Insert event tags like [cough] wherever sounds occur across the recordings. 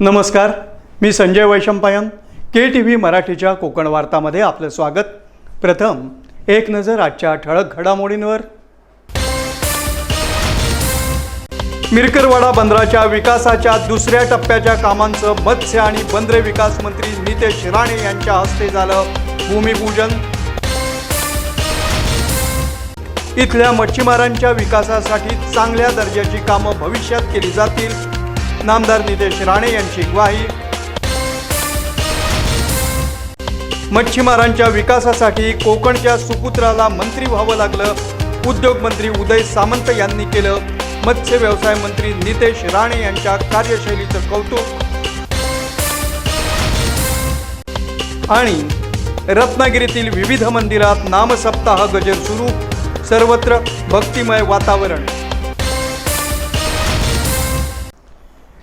नमस्कार मी Sanjay Vaishampayan K T V मराठीच्या कोकण वार्तामध्ये आपलं स्वागत. प्रथम एक नजर आजच्या ठळक घडामोडींवर. मिरकरवाडा बंदराच्या विकासाच्या दुसऱ्या टप्प्याच्या कामांचं मत्स्य आणि बंदरे विकास मंत्री नितेश राणे यांच्या हस्ते झालं भूमिपूजन. इथल्या मच्छीमारांच्या विकासासाठी चांगल्या दर्जाची कामं भविष्यात केली जातील. नामदार नितेश राणे यांची ग्वाही. मच्छीमारांच्या विकासासाठी कोकणच्या सुपुत्राला मंत्री व्हावं लागलं. उद्योगमंत्री उदय सामंत यांनी केलं. मत्स्य व्यवसाय मंत्री नितेश राणे यांच्या कार्यशैलीचं कौतुक. आणि रत्नागिरीतील विविध मंदिरात नामसप्ताह गजर सुरू. सर्वत्र भक्तिमय वातावरण.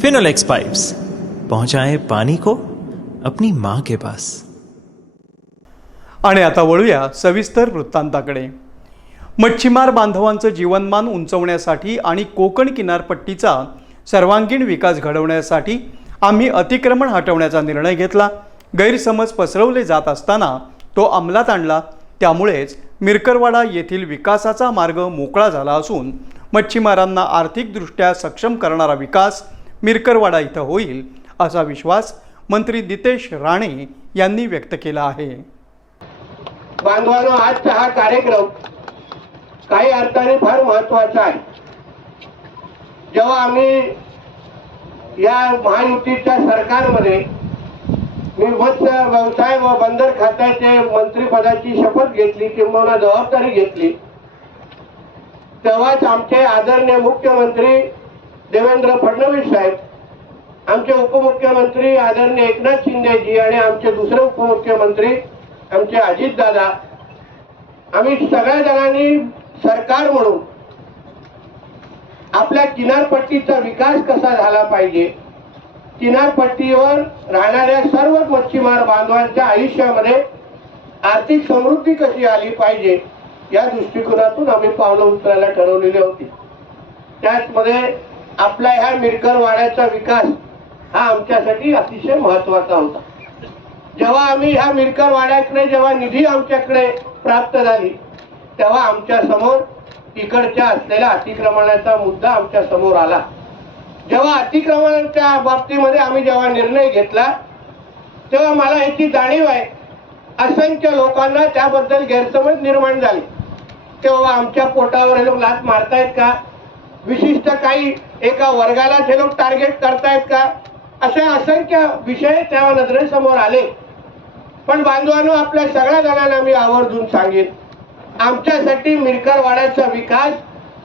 फिनोलेक्स पाइप्स पहुंचाए पानी को अपनी माँ के पास। आणि आता वळूया सविस्तर वृत्तांताकडे. मच्छीमार बांधवांचं जीवनमान उंचवण्यासाठी आणि कोकण किनारपट्टीचा सर्वांगीण विकास घडवण्यासाठी आम्ही अतिक्रमण हटवण्याचा निर्णय घेतला. गैरसमज पसरवले जात असताना तो अंमलात आणला. त्यामुळेच मिरकरवाडा येथील विकासाचा मार्ग मोकळा झाला असून मच्छीमारांना आर्थिकदृष्ट्या सक्षम करणारा विकास मिरकरवाडा इथं होईल असा विश्वास मंत्री नितेश राणे यांनी व्यक्त केला आहे. बांधवानो आजचा हा कार्यक्रम काही अर्थाने फार महत्त्वाचा आहे. जेव्हा आम्ही या महायुतीच्या सरकारमध्ये मी मत्स्य व्यवसाय व बंदर खात्याचे मंत्रीपदाची शपथ घेतली किंवा जबाबदारी घेतली तेव्हाच आमचे आदरणीय मुख्यमंत्री देवेंद्र फडणवीस साहेब आमचे उपमुख्यमंत्री आदरणीय एकनाथ शिंदेजी आणि आमचे दुसरे उपमुख्यमंत्री आमचे अजित दादा आम्ही सगळ्या जणांनी सरकार म्हणून आपल्या किनारपट्टीचा विकास कसा झाला पाहिजे किनारपट्टीवर राहणाऱ्या सर्व मच्छीमार बांधवांच्या आयुष्यामध्ये आर्थिक समृद्धी कशी आली पाहिजे या दृष्टिकोनातून आम्ही पावलं उचलायला ठरवलेली होती. त्याचमध्ये आपला ह्या मिरकर वाड्याचा विकास हा आमच्यासाठी अतिशय महत्त्वाचा होता. जेव्हा आम्ही ह्या मिरकर वाड्याकडे जेव्हा निधी आमच्याकडे प्राप्त झाली तेव्हा आमच्यासमोर इकडच्या असलेल्या अतिक्रमणाचा मुद्दा आमच्यासमोर आला. जेव्हा अतिक्रमणाच्या बाबतीमध्ये आम्ही जेव्हा निर्णय घेतला तेव्हा मला याची जाणीव आहे असंख्य लोकांना त्याबद्दल गैरसमज निर्माण झाली. तेव्हा आमच्या पोटावर लोक लात मारतायत का? विशिष्ट काही एका वर्गाला हे लोक टार्गेट करतायत का? असे असंख्य विषय त्या नजरेसमोर आले. पण बांधवांनो आपल्या सगळ्या जणांना मी आवर्जून सांगेन आमच्यासाठी मिरकरवाड्याचा विकास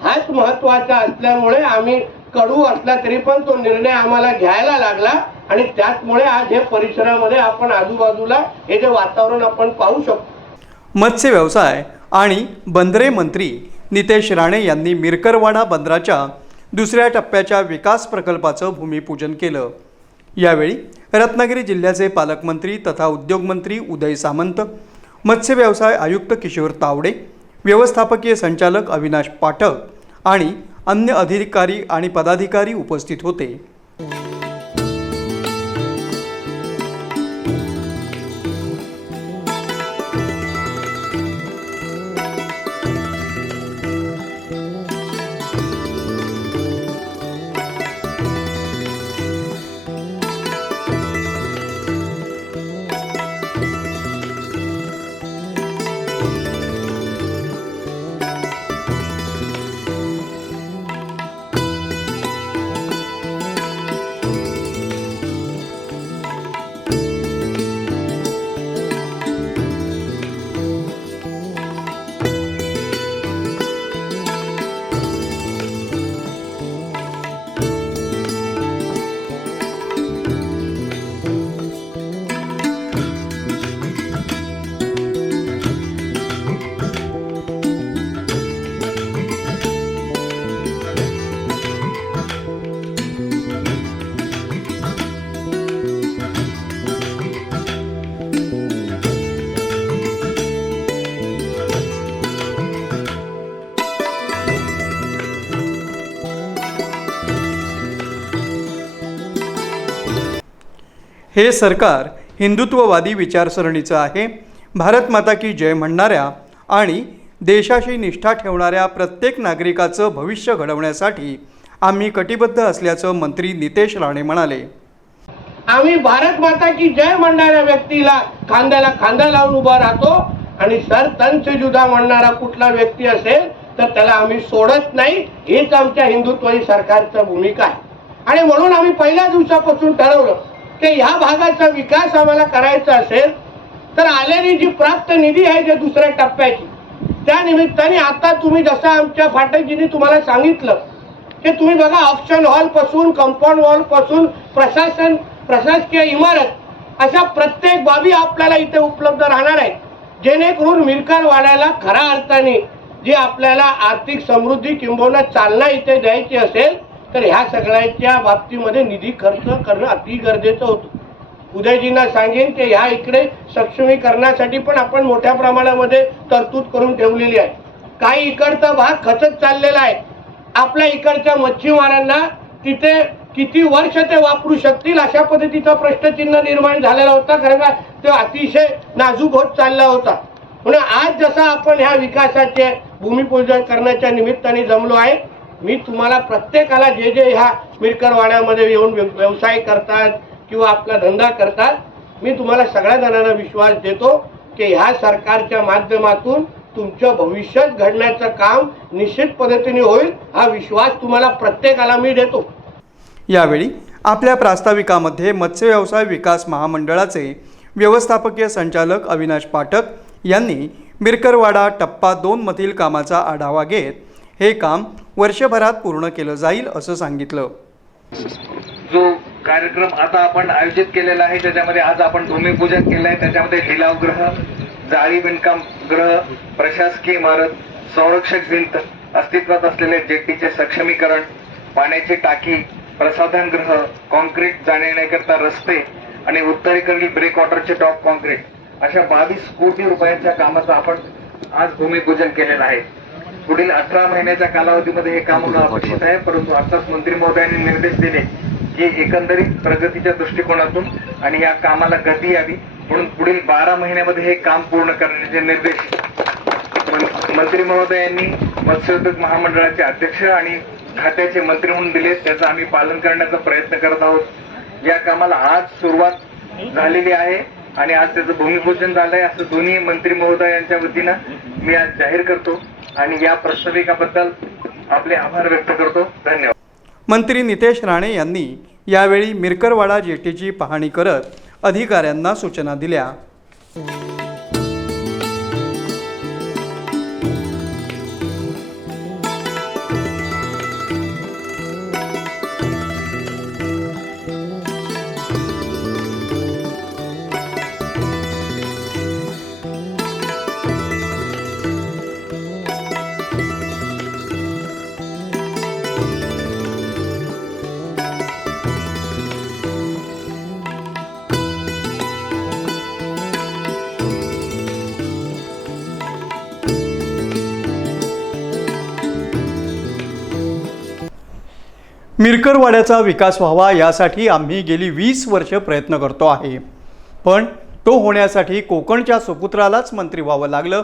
हाच महत्त्वाचा असल्यामुळे आम्ही कडू असला तरी पण तो निर्णय आम्हाला घ्यायला लागला आणि त्याचमुळे आज हे परिसरामध्ये आपण आजूबाजूला हे जे वातावरण आपण पाहू शकतो. मत्स्य व्यवसाय आणि बंदरे मंत्री नितेश राणे यांनी मिरकरवाडा बंदराच्या दुसऱ्या टप्प्याच्या विकास प्रकल्पाचं भूमिपूजन केलं. यावेळी रत्नागिरी जिल्ह्याचे पालकमंत्री तथा उद्योगमंत्री उदय सामंत मत्स्य व्यवसाय आयुक्त किशोर तावडे व्यवस्थापकीय संचालक अविनाश पाठक आणि अन्य अधिकारी आणि पदाधिकारी उपस्थित होते. हे सरकार हिंदुत्ववादी विचारसरणीचं आहे. भारत माता की जय म्हणणाऱ्या आणि देशाशी निष्ठा ठेवणाऱ्या प्रत्येक नागरिकाचं भविष्य घडवण्यासाठी आम्ही कटिबद्ध असल्याचं मंत्री नितेश राणे म्हणाले. आम्ही भारत माता की जय म्हणणाऱ्या व्यक्तीला खांद्याला खांदा लावून उभा राहतो आणि सर तंच जुदा म्हणणारा कुठला व्यक्ती असेल तर त्याला आम्ही सोडत नाही. हेच आमच्या हिंदुत्वही सरकारचं भूमिका आहे. आणि म्हणून आम्ही पहिल्या दिवसापासून ठरवलं की ह्या भागाचा विकास आम्हाला करायचा असेल तर आलेली जी प्राप्त निधी आहे जे दुसऱ्या टप्प्याची त्या निमित्ताने आता तुम्ही जसं आमच्या फाटकजींनी तुम्हाला सांगितलं की तुम्ही बघा ऑप्शन हॉलपासून कंपाऊंड हॉलपासून प्रशासन प्रशासकीय इमारत अशा प्रत्येक बाबी आपल्याला इथे उपलब्ध राहणार आहेत. जेणेकरून मिरकार वाड्याला खऱ्या अर्थाने जी आपल्याला आर्थिक समृद्धी किंबहुना चालना इथे द्यायची असेल तर ह्या सगळ्याच्या बाबतीमध्ये निधी खर्च करणं अति गरजेचं होतं. उदयजींना सांगेन की ह्या इकडे सक्षमीकरणासाठी पण आपण मोठ्या प्रमाणामध्ये तरतूद करून ठेवलेली आहे. काही इकडचा भाग खचत चाललेला आहे. आपल्या इकडच्या मच्छीमारांना तिथे किती वर्ष ते वापरू शकतील अशा पद्धतीचा प्रश्नचिन्ह निर्माण झालेला होता कारण का तो अतिशय नाजूक होत चालला होता. म्हणून आज जसा आपण ह्या विकासाचे भूमिपूजन करण्याच्या निमित्ताने जमलो आहे मी तुम्हाला प्रत्येकाला जे जे ह्या मिरकरवाड्यामध्ये येऊन व्यव- व्यवसाय करतात किंवा आपला धंदा करतात मी तुम्हाला सगळ्या जणांना विश्वास देतो की ह्या सरकारच्या माध्यमातून तुमचं भविष्य घडण्याचं काम निश्चित पद्धतीने होईल हा विश्वास तुम्हाला प्रत्येकाला मी देतो. यावेळी आपल्या प्रास्ताविकामध्ये मत्स्य व्यवसाय विकास महामंडळाचे व्यवस्थापकीय संचालक अविनाश पाठक यांनी मिरकरवाडा टप्पा दोनमधील कामाचा आढावा घेत हे काम वर्षभरात पूर्ण केलं जाईल असं सांगितलं. जो कार्यक्रम आता आपण आयोजित केलेला आहे त्याच्यामध्ये आज आपण भूमिपूजन केलं आहे त्याच्यामध्ये ग्रह जाळी विणकाम ग्रह प्रशासकीय इमारत संरक्षक भिंत अस्तित्वात असलेले जेटीचे सक्षमीकरण पाण्याची टाकी प्रसाधन ग्रह कॉन्क्रीट जाण्या येण्याकरता रस्ते आणि उत्तरेकडील ब्रेक वॉटरचे टॉप कॉन्क्रीट अशा बावीस कोटी रुपयांच्या कामाचं आपण आज भूमिपूजन केलेलं आहे. पुढील अठरा महिन्याच्या कालावधीमध्ये हे काम होणं अपेक्षित आहे. परंतु आताच मंत्री महोदयांनी निर्देश दिले की एकंदरीत प्रगतीच्या दृष्टिकोनातून आणि या कामाला गती यावी. म्हणून पुढील बारा महिन्यामध्ये हे काम पूर्ण करण्याचे निर्देश मंत्री महोदयांनी मत्स्योद्योग महामंडळाचे अध्यक्ष आणि खात्याचे मंत्री म्हणून दिले. त्याचं आम्ही पालन करण्याचा प्रयत्न करत आहोत. या कामाला आज सुरुवात झालेली आहे आणि आज त्याचं भूमिपूजन झालंय. असं दोन्ही मंत्री महोदयांच्या वतीनं मी आज जाहीर करतो. आणि या प्रस्ताविकाबद्दल आपले आभार व्यक्त करतो. धन्यवाद. मंत्री नितेश राणे यांनी यावेळी मिरकरवाडा जेटीची पाहणी करत अधिकाऱ्यांना सूचना दिल्या. मिरकरवाड्याचा विकास व्हावा यासाठी आम्ही गेली वीस वर्ष प्रयत्न करतो आहे. पण तो होण्यासाठी कोकणच्या सुपुत्रालाच मंत्री व्हावं लागलं.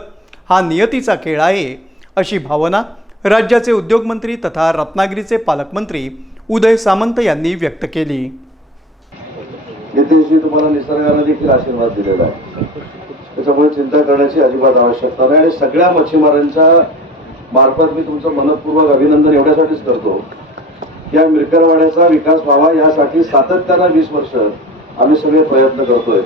हा नियतीचा खेळ आहे अशी भावना राज्याचे उद्योगमंत्री तथा रत्नागिरीचे पालकमंत्री उदय सामंत यांनी व्यक्त केली. नितीशजी तुम्हाला निसर्गाने देखील आशीर्वाद दिलेला आहे. त्याच्यामुळे चिंता करण्याची अजिबात आवश्यकता नाही आणि सगळ्या मच्छीमारांच्या मार्फत मी तुमचं मनपूर्वक अभिनंदन एवढ्यासाठीच करतो. या मिरकरवाड्याचा विकास व्हावा यासाठी सातत्यानं वीस वर्ष आम्ही सगळे प्रयत्न करतोय.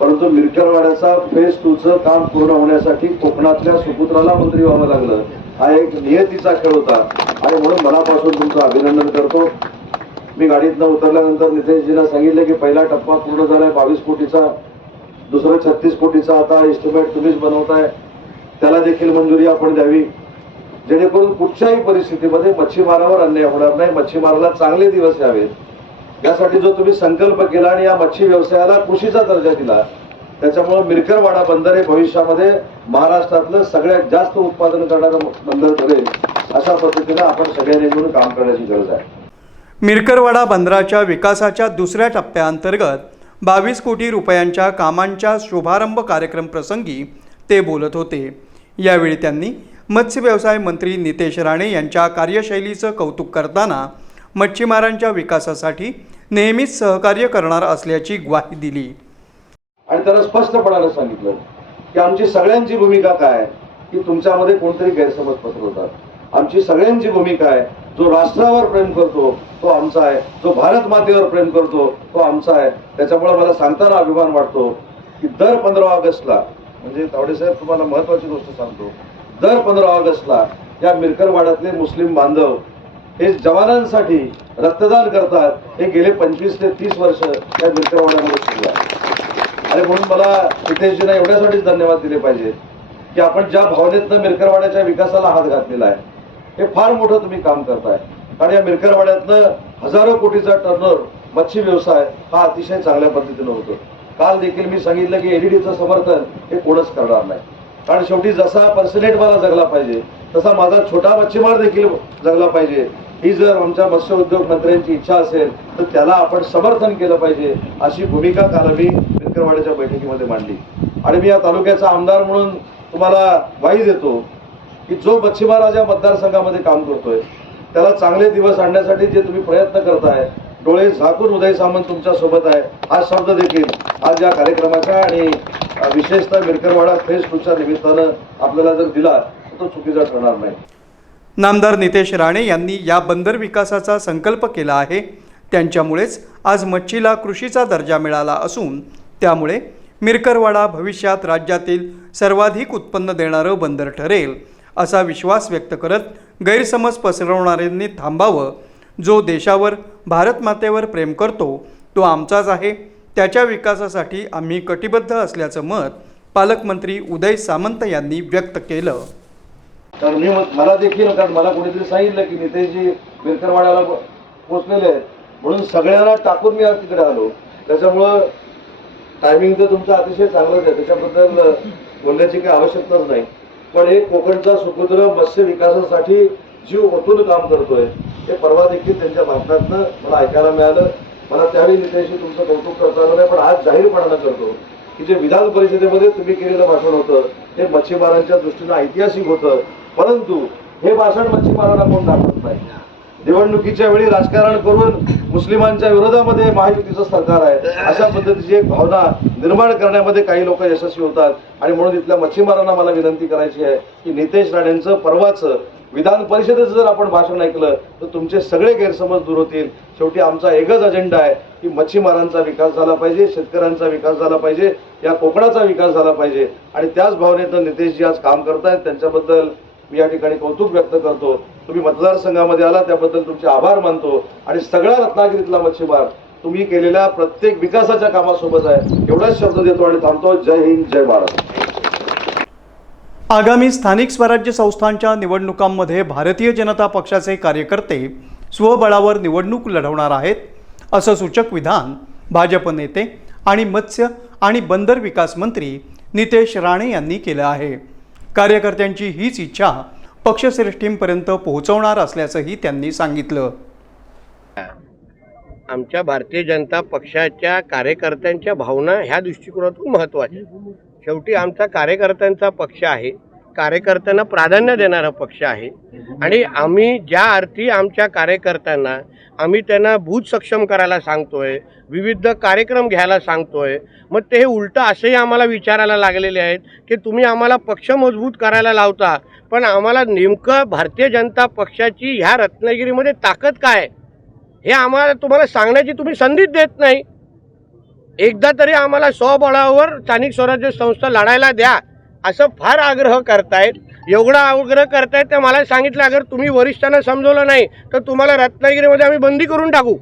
परंतु मिरकरवाड्याचा फेज टूचं काम पूर्ण होण्यासाठी कोकणातल्या सुपुत्राला मंत्री व्हावं लागलं. हा एक नियतीचा खेळ होता. आणि म्हणून मनापासून तुमचं अभिनंदन करतो. मी गाडीतनं उतरल्यानंतर नितेशजीला सांगितलं की पहिला टप्पा पूर्ण झालाय बावीस कोटीचा. दुसरा छत्तीस कोटीचा आता एस्टिमेट तुम्हीच बनवताय. त्याला देखील मंजुरी आपण द्यावी. जेणेकरून कुठच्याही परिस्थितीमध्ये मच्छीमारावर अन्याय होणार नाही. मच्छीमाराला चांगले दिवस यावेत. यासाठी जो तुम्ही संकल्प केला आणि या मच्छी व्यवसायाला कृषीचा दर्जा दिला त्याच्यामुळे मिरकरवाडा बंदर हे भविष्यामध्ये महाराष्ट्रातलं सगळ्यात जास्त उत्पादन करणारं बंदर ठरेल अशा पद्धतीनं आपण सगळ्यांनी मिळून काम करण्याची गरज आहे. मिरकरवाडा बंदराच्या विकासाच्या दुसऱ्या टप्प्याअंतर्गत बावीस कोटी रुपयांच्या कामांच्या शुभारंभ कार्यक्रम प्रसंगी ते बोलत होते. यावेळी त्यांनी मत्स्य व्यवसाय मंत्री नितेश राणे यांच्या कार्यशैलीचं कौतुक करताना मच्छीमारांच्या विकासासाठी नेहमीच सहकार्य करणार असल्याची ग्वाही दिली. आणि त्याला स्पष्टपणाने सांगितलं की आमची सगळ्यांची भूमिका काय आहे की तुमच्यामध्ये कोणतरी गैरसमज पसरवतात. आमची सगळ्यांची भूमिका आहे जो राष्ट्रावर प्रेम करतो तो आमचा आहे. जो भारत मातेवर प्रेम करतो तो आमचा आहे. त्याच्यामुळे मला सांगताना अभिमान वाटतो की दर पंधरा ऑगस्टला म्हणजे तावडे साहेब तुम्हाला महत्वाची गोष्ट सांगतो. दर पंधरा ऑगस्टला या मिरकरवाड्यातले मुस्लिम बांधव हे जवानांसाठी रक्तदान करतात. हे गेले पंचवीस ते तीस वर्ष या मिरकरवाड्यामध्ये सुरू आहे. आणि म्हणून मला नितेशजींना एवढ्यासाठीच धन्यवाद दिले पाहिजेत की आपण ज्या भावनेतनं मिरकरवाड्याच्या विकासाला हात घातलेला आहे हे फार मोठं तुम्ही काम करताय. कारण या मिरकरवाड्यातनं हजारो कोटीचा टर्नर मच्छी व्यवसाय हा अतिशय चांगल्या पद्धतीनं होतो. काल देखील मी सांगितलं की एलईडीचं समर्थन हे कोणच करणार नाही. कारण शेवटी जसा पर्सनेटवाला जगला पाहिजे तसा माझा छोटा मच्छीमार देखील जगला पाहिजे. ही जर आमच्या मत्स्य उद्योग मंत्र्यांची इच्छा असेल तर त्याला आपण समर्थन केलं पाहिजे अशी भूमिका काल मी मिरकरवाड्याच्या बैठकीमध्ये मांडली. आणि मी या तालुक्याचा आमदार म्हणून तुम्हाला ग्वाही देतो की जो मच्छीमार आज या मतदारसंघामध्ये काम करतोय त्याला चांगले दिवस आणण्यासाठी जे तुम्ही प्रयत्न करताय डोळे झाकून उदय सामंत तुमच्यासोबत आहे हा शब्द देखील आज या कार्यक्रमाच्या आणि विशेषतः मिरकरवाडा फेस टूच्या निमित्तानं आपल्याला जर दिला तर तो चुकीचा ठरणार नाही. नामदार नितेश राणे यांनी या बंदर विकासाचा संकल्प केला आहे. त्यांच्यामुळेच आज मच्छीला कृषीचा दर्जा मिळाला असून त्यामुळे मिरकरवाडा भविष्यात राज्यातील सर्वाधिक उत्पन्न देणारं बंदर ठरेल असा विश्वास व्यक्त करत गैरसमज पसरवणाऱ्यांनी थांबावं. जो देशावर भारत मातेवर प्रेम करतो तो आमचाच आहे. त्याच्या विकासासाठी आम्ही कटिबद्ध असल्याचं मत पालकमंत्री उदय सामंत यांनी व्यक्त केलं. तर मी मला देखील कारण मला कोणीतरी सांगितलं की नितेशजी बिरकरवाड्याला पोचलेले आहेत. म्हणून सगळ्यांना टाकून मी आज तिकडे आलो. त्याच्यामुळं टायमिंग तर तुमचं अतिशय चांगलंच आहे. त्याच्याबद्दल बोलण्याची काही आवश्यकताच नाही. पण हे कोकणचा सुपुत्र मत्स्य विकासासाठी जीव ओतून काम करतोय हे परवा देखील त्यांच्या भाषणातनं मला ऐकायला मिळालं. मला त्यावेळी नितेशजी तुमचं कौतुक करता आलं नाही पण आज जाहीरपणानं करतो की जे विधान परिषदेमध्ये तुम्ही केलेलं भाषण होतं ते मच्छीमारांच्या दृष्टीनं ऐतिहासिक होतं. परंतु हे भाषण मच्छीमारांना कोण दाखवत नाही. निवडणुकीच्या वेळी राजकारण करून मुस्लिमांच्या विरोधामध्ये महायुतीचं सरकार आहे अशा पद्धतीची एक भावना निर्माण करण्यामध्ये काही लोक यशस्वी होतात. आणि म्हणून इथल्या मच्छीमारांना मला विनंती करायची आहे की नितेश राणेंचं परवाचं विधान परिषदेचं जर आपण भाषण ऐकलं तर तुमचे सगळे गैरसमज दूर होतील. शेवटी आमचा एकच अजेंडा आहे की मच्छीमारांचा विकास झाला पाहिजे शेतकऱ्यांचा विकास झाला पाहिजे या कोकणाचा विकास झाला पाहिजे. आणि त्याच भावनेतनं नितेशजी आज काम करतायत. त्यांच्याबद्दल मी या ठिकाणी कौतुक व्यक्त करतो. तुम्ही मतदारसंघामध्ये आला त्याबद्दल तुमचे आभार मानतो. आणि सगळ्या रत्नागिरीतला मच्छीमार तुम्ही केलेल्या प्रत्येक विकासाच्या कामासोबत आहे. एवढाच शब्द देतो आणि थांबतो. जय हिंद जय भारत. आगामी स्थानिक स्वराज्य संस्थांच्या निवडणुकांमध्ये भारतीय जनता पक्षाचे कार्यकर्ते स्वबळावर निवडणूक लढवणार आहेत असं सूचक विधान भाजप नेते आणि मत्स्य आणि बंदर विकास मंत्री नितेश राणे यांनी केलं आहे. कार्यकर्त्यांची हीच इच्छा पक्षश्रेष्ठींपर्यंत पोहोचवणार असल्याचंही त्यांनी सांगितलं. आमच्या भारतीय जनता पक्षाच्या कार्यकर्त्यांच्या भावना ह्या दृष्टिकोनातून महत्त्वाच्या शेवटी आमचा कार्यकर्त्यांचा पक्ष आहे. कार्यकर्त्यांना प्राधान्य देणारा पक्ष आहे. आणि आम्ही ज्या अर्थी आमच्या कार्यकर्त्यांना आम्ही त्यांना बूथ सक्षम करायला सांगतोय विविध कार्यक्रम घ्यायला सांगतोय मग ते हे उलटं असंही आम्हाला विचारायला लागलेले आहेत की तुम्ही आम्हाला पक्ष मजबूत करायला लावता पण आम्हाला नेमकं भारतीय जनता पक्षाची ह्या रत्नागिरीमध्ये ताकद काय? हे आम्हाला तुम्हाला सांगण्याची तुम्ही संधीच देत नाही. एकदा तरी आम्हाला स्वबळावर स्थानिक स्वराज्य संस्था लढायला द्या असं फार आग्रह करतायत. एवढा आग्रह करतायत ते मला सांगितलं अगर तुम्ही वरिष्ठांना समजवलं नाही तर तुम्हाला रत्नागिरीमध्ये आम्ही बंदी करून टाकू.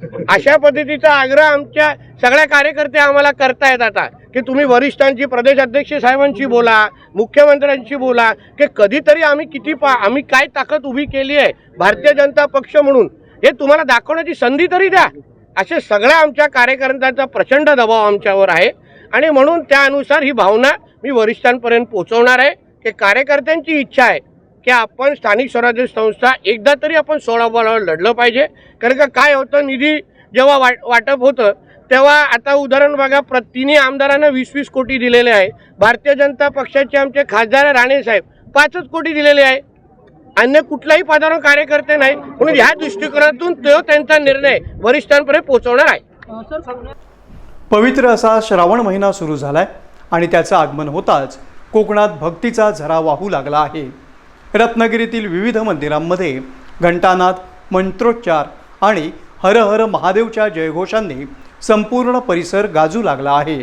[laughs] अशा पद्धतीचा आग्रह आमच्या सगळ्या कार्यकर्ते आम्हाला करतायत आता. की तुम्ही वरिष्ठांची प्रदेश अध्यक्ष साहेबांशी बोला मुख्यमंत्र्यांशी बोला की कधीतरी आम्ही किती पा आम्ही काय ताकद उभी केली आहे भारतीय जनता पक्ष म्हणून हे तुम्हाला दाखवण्याची संधी तरी द्या. असे सगळ्या आमच्या कार्यकर्त्यांचा प्रचंड दबाव आमच्यावर आहे. आणि म्हणून त्यानुसार ही भावना मी वरिष्ठांपर्यंत पोहोचवणार आहे की कार्यकर्त्यांची इच्छा आहे की आपण स्थानिक स्वराज्य संस्था एकदा तरी आपण सोळा बळावर लढलं पाहिजे. कारण का काय होतं निधी जेव्हा वाट वाटप होतं तेव्हा आता उदाहरण बघा प्र तिन्ही आमदारांना वीस वीस कोटी दिलेले आहे. भारतीय जनता पक्षाचे आमचे खासदार राणे साहेब पाचच कोटी दिलेले आहे. अन्य कुठलाही पदावर कार्यकर्ते नाही. म्हणून या दृष्टिकोनातून तो त्यांचा निर्णय वरिष्ठांपर्यंत पोहोचवणार आहे. पवित्र असा श्रावण महिना सुरू झालाय आणि त्याचं आगमन होताच कोकणात भक्तीचा झरा वाहू लागला आहे. रत्नागिरीतील विविध मंदिरांमध्ये घंटानाद मंत्रोच्चार आणि हर हर महादेवच्या जयघोषांनी संपूर्ण परिसर गाजू लागला आहे.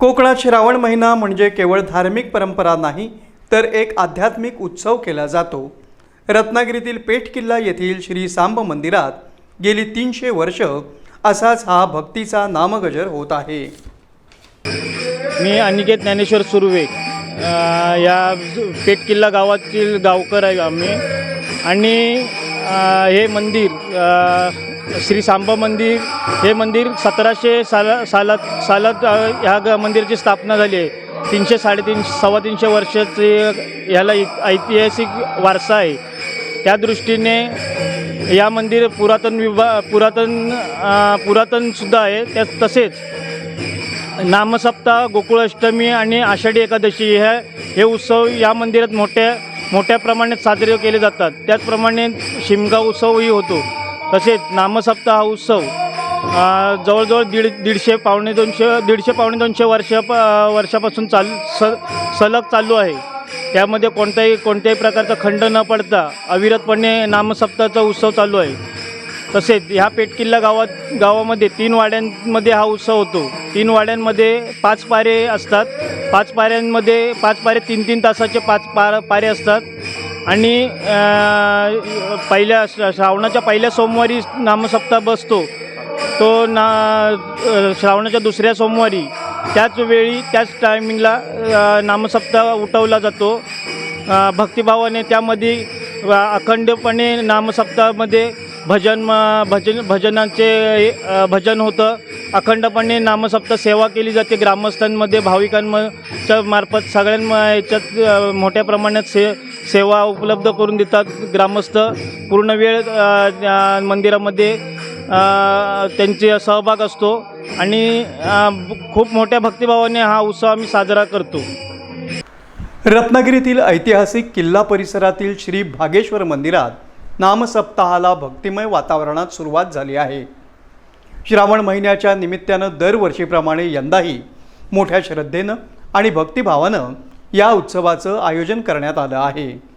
कोकणात श्रावण महिना म्हणजे केवळ धार्मिक परंपरा नाही तर एक आध्यात्मिक उत्सव केला जातो. रत्नागिरीतील पेठ किल्ला येथील श्री सांब मंदिरात गेली तीनशे वर्ष असाच हा भक्तीचा नामगजर होत आहे. मी अनिकेत ज्ञानेश्वर सुर्वे या पेट किल्ला गावातील गावकर आहे आम्ही. आणि हे मंदिर श्री सांबा मंदिर हे मंदिर सतराशे साला सालात सालात ह्या ग मंदिराची स्थापना झाली आहे. तीनशे साडेतीन सव्वा तीनशे वर्षाचे ह्याला इत- ऐतिहासिक वारसा आहे. त्या दृष्टीने या मंदिर पुरातन विभा पुरातन पुरातनसुद्धा आहे. त्या तसेच नामसप्ताह गोकुळाष्टमी आणि आषाढी एकादशी ह्या हे उत्सव या मंदिरात मोठ्या मोठ्या प्रमाणात साजरे केले जातात. त्याचप्रमाणे शिमगा उत्सवही होतो. तसेच नामसप्ताह हा उत्सव जवळजवळ दीड दीडशे पावणे दोनशे दीडशे पावणे दोनशे वर्षा वर्षापासून चाल स सलग चालू आहे. त्यामध्ये कोणत्याही कोणत्याही प्रकारचा खंड न पडता अविरतपणे नामसप्ताचा उत्सव चालू आहे. तसेच ह्या पेटकिल्ला गावात गावामध्ये तीन वाड्यांमध्ये हा उत्सव होतो. तीन वाड्यांमध्ये पाच पारे असतात. पाच पाऱ्यांमध्ये पाच पारे तीन तीन तासाचे पाच पार पारे असतात. आणि पहिल्या श्रावणाच्या पहिल्या सोमवारी नामसप्ताह बसतो. तो ना श्रावणाच्या दुसऱ्या सोमवारी त्याच वेळी त्याच टायमिंगला नामसप्ताह उठवला जातो. भक्तिभावाने त्यामध्ये अखंडपणे नामसप्ताहामध्ये भजन म- भजन भजनांचे भजन होतं. अखंडपणे नामसप्त सेवा केली जाते ग्रामस्थांमध्ये भाविकांच्या मार्फत सगळ्यां याच्यात मोठ्या प्रमाणात से सेवा उपलब्ध करून देतात ग्रामस्थ. पूर्ण वेळ मंदिरामध्ये त्यांचे सहभाग असतो आणि खूप मोठ्या भक्तिभावाने हा उत्सव आम्ही साजरा करतो. रत्नागिरीतील ऐतिहासिक किल्ला परिसरातील श्री भागेश्वर मंदिरात नामसप्ताहाला भक्तिमय वातावरणात सुरुवात झाली आहे. श्रावण महिन्याच्या निमित्तानं दरवर्षीप्रमाणे यंदाही मोठ्या श्रद्धेनं आणि भक्तिभावानं या उत्सवाचं आयोजन करण्यात आलं आहे.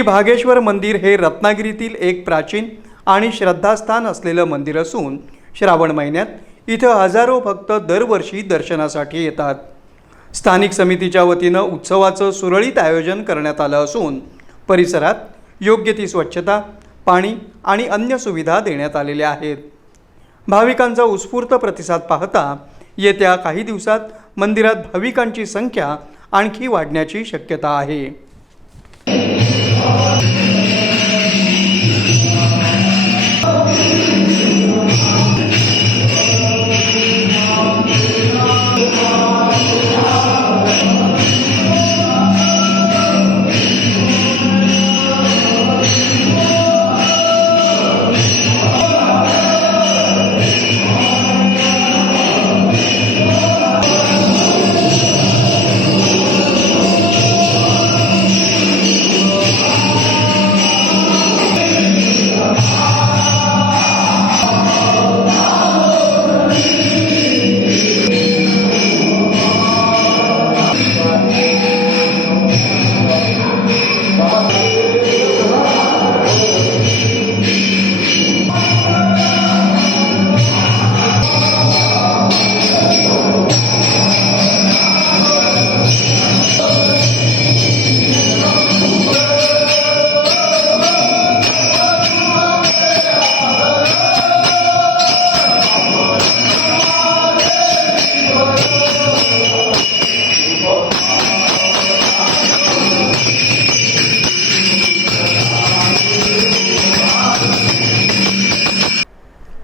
श्री भागेश्वर मंदिर हे रत्नागिरीतील एक प्राचीन आणि श्रद्धास्थान असलेलं मंदिर असून श्रावण महिन्यात इथं हजारो भक्त दरवर्षी दर्शनासाठी येतात. स्थानिक समितीच्या वतीनं उत्सवाचं सुरळीत आयोजन करण्यात आलं असून परिसरात योग्य ती स्वच्छता पाणी आणि अन्य सुविधा देण्यात आलेल्या आहेत. भाविकांचा उत्स्फूर्त प्रतिसाद पाहता येत्या काही दिवसात मंदिरात भाविकांची संख्या आणखी वाढण्याची शक्यता आहे. Oh,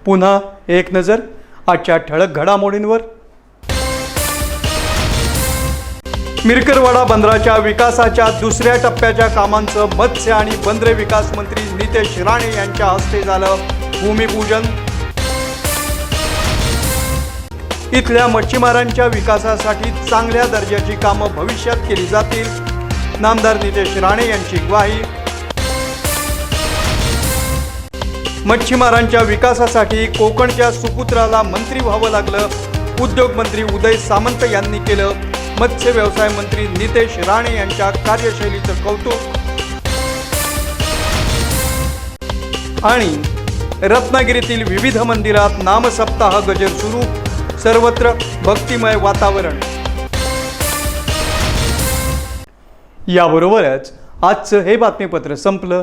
पुन्हा एक नजर आजच्या ठळक घडामोडींवर. मिरकरवाडा बंदराच्या विकासाच्या दुसऱ्या टप्प्याच्या कामांचं मत्स्य आणि बंदरे विकास मंत्री नितेश राणे यांच्या हस्ते झालं भूमिपूजन. इथल्या मच्छीमारांच्या विकासासाठी चांगल्या दर्जाची कामं भविष्यात केली जातील. नामदार नितेश राणे यांची ग्वाही. मच्छीमारांच्या विकासासाठी कोकणच्या सुपुत्राला मंत्री व्हावं लागलं. उद्योग मंत्री उदय सामंत यांनी केलं. मत्स्य व्यवसाय मंत्री नितेश राणे यांच्या कार्यशैलीचं कौतुक. आणि रत्नागिरीतील विविध मंदिरात नामसप्ताह गजर सुरू. सर्वत्र भक्तिमय वातावरण. याबरोबरच आजचं हे बातमीपत्र संपलं.